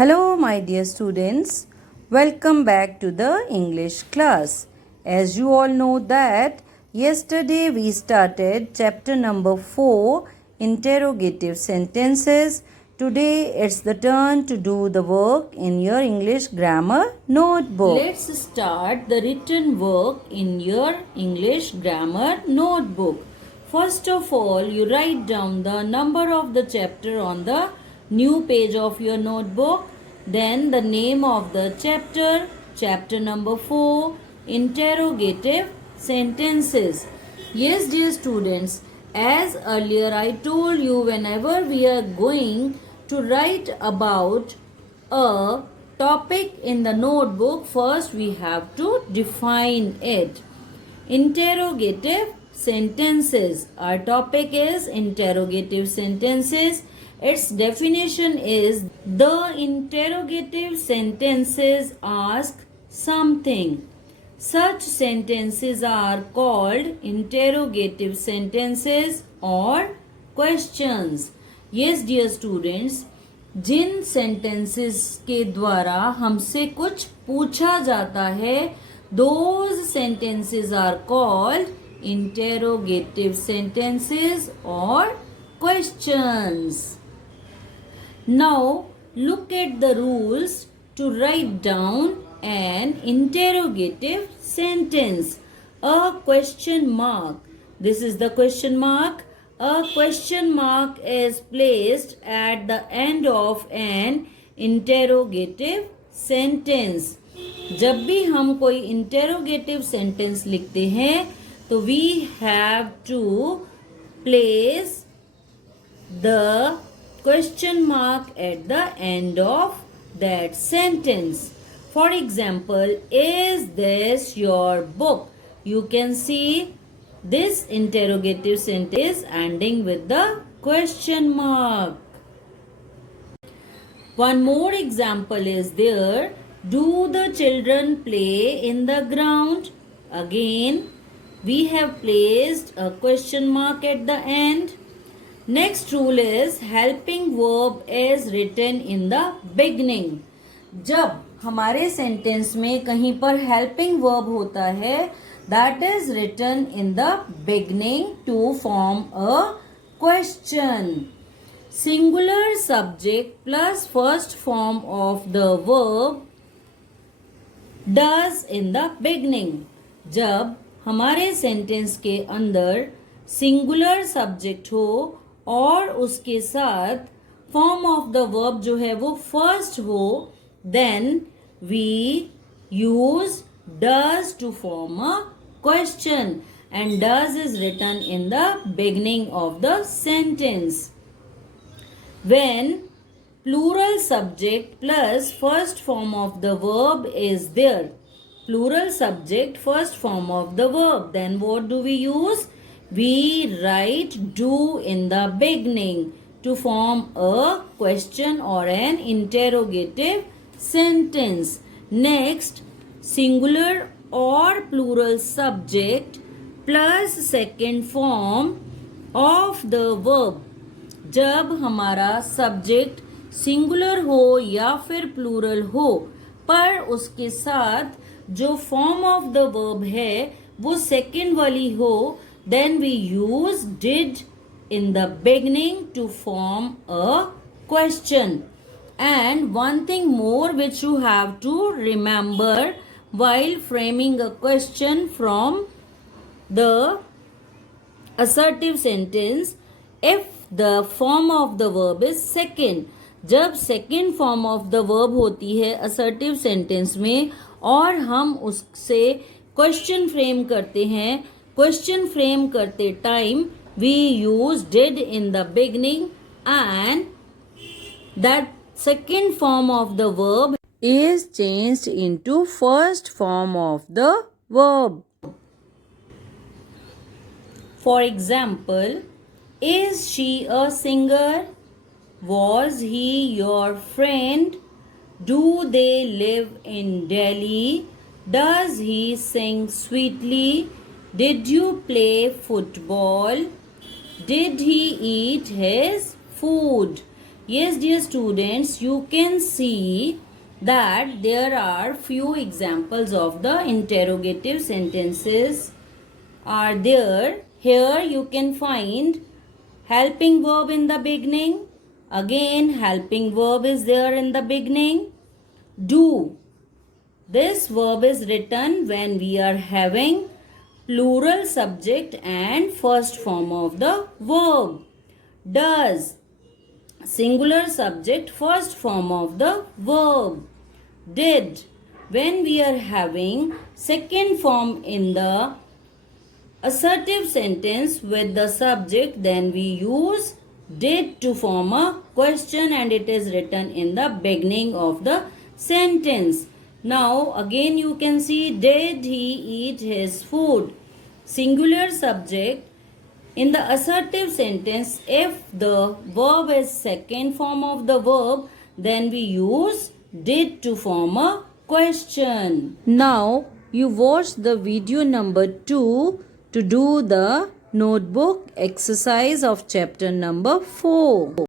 Hello, my dear students. Welcome back to the English class. As you all know that yesterday we started chapter number 4, interrogative sentences. Today it's the turn to do the work in your English grammar notebook. Let's start the written work in your English grammar notebook. First of all, you write down the number of the chapter on the new page of your notebook. Then the name of the chapter, chapter number 4, interrogative sentences. Yes, dear students, as earlier I told you, whenever we are going to write about a topic in the notebook, first we have to define it. Interrogative sentences. Our topic is interrogative sentences. Its definition is the interrogative sentences ask something. Such sentences are called interrogative sentences or questions. Yes, dear students, Jin sentences के द्वारा हमसे कुछ पूछा जाता है, those sentences are called interrogative sentences or questions. Now, look at the rules to write down an interrogative sentence. A question mark. This is the question mark. A question mark is placed at the end of an interrogative sentence. जब भी हम कोई interrogative sentence लिखते हैं तो we have to place the question mark at the end of that sentence. For example, is this your book? You can see this interrogative sentence is ending with the question mark. One more example is there. Do the children play in the ground? Again, we have placed a question mark at the end. Next rule is helping verb is written in the beginning. जब हमारे sentence में कहीं पर helping verb होता है, that is written in the beginning to form a question. Singular subject plus first form of the verb does in the beginning. जब हमारे sentence के अंदर सिंगुलर सब्जेक्ट हो और उसके साथ फॉर्म ऑफ द वर्ब जो है वो फर्स्ट हो, then we use does to form a question and does is written in the beginning of the sentence. When plural subject plus first form of the verb is there, plural subject first form of the verb, then what do we use? We write do in the beginning to form a question or an interrogative sentence. Next, singular or plural subject plus second form of the verb. जब हमारा subject singular हो या फिर plural हो, पर उसके साथ जो फॉर्म ऑफ द वर्ब है वो सेकेंड वाली हो, then we use did in the beginning to form a question. And one thing more which you have to remember while framing a question from the assertive sentence, if the form of the verb is second. जब second form of the verb होती है assertive sentence में और हम उससे question frame करते हैं, question frame करते time we use did in the beginning and that second form of the verb is changed into first form of the verb. For example, is she a singer? Was he your friend? Do they live in Delhi? Does he sing sweetly? Did you play football? Did he eat his food? Yes, dear students, you can see that there are few examples of the interrogative sentences are there. Here you can find helping verb in the beginning. Again, helping verb is there in the beginning. Do. This verb is written when we are having plural subject and first form of the verb. Does. Singular subject first form of the verb. Did. When we are having second form in the assertive sentence with the subject, then we use did to form a question and it is written in the beginning of the sentence. Now again you can see, did he eat his food? Singular subject in the assertive sentence. If the verb is second form of the verb, then we use did to form a question. Now you watch the video number 2 to do the notebook exercise of chapter number 4.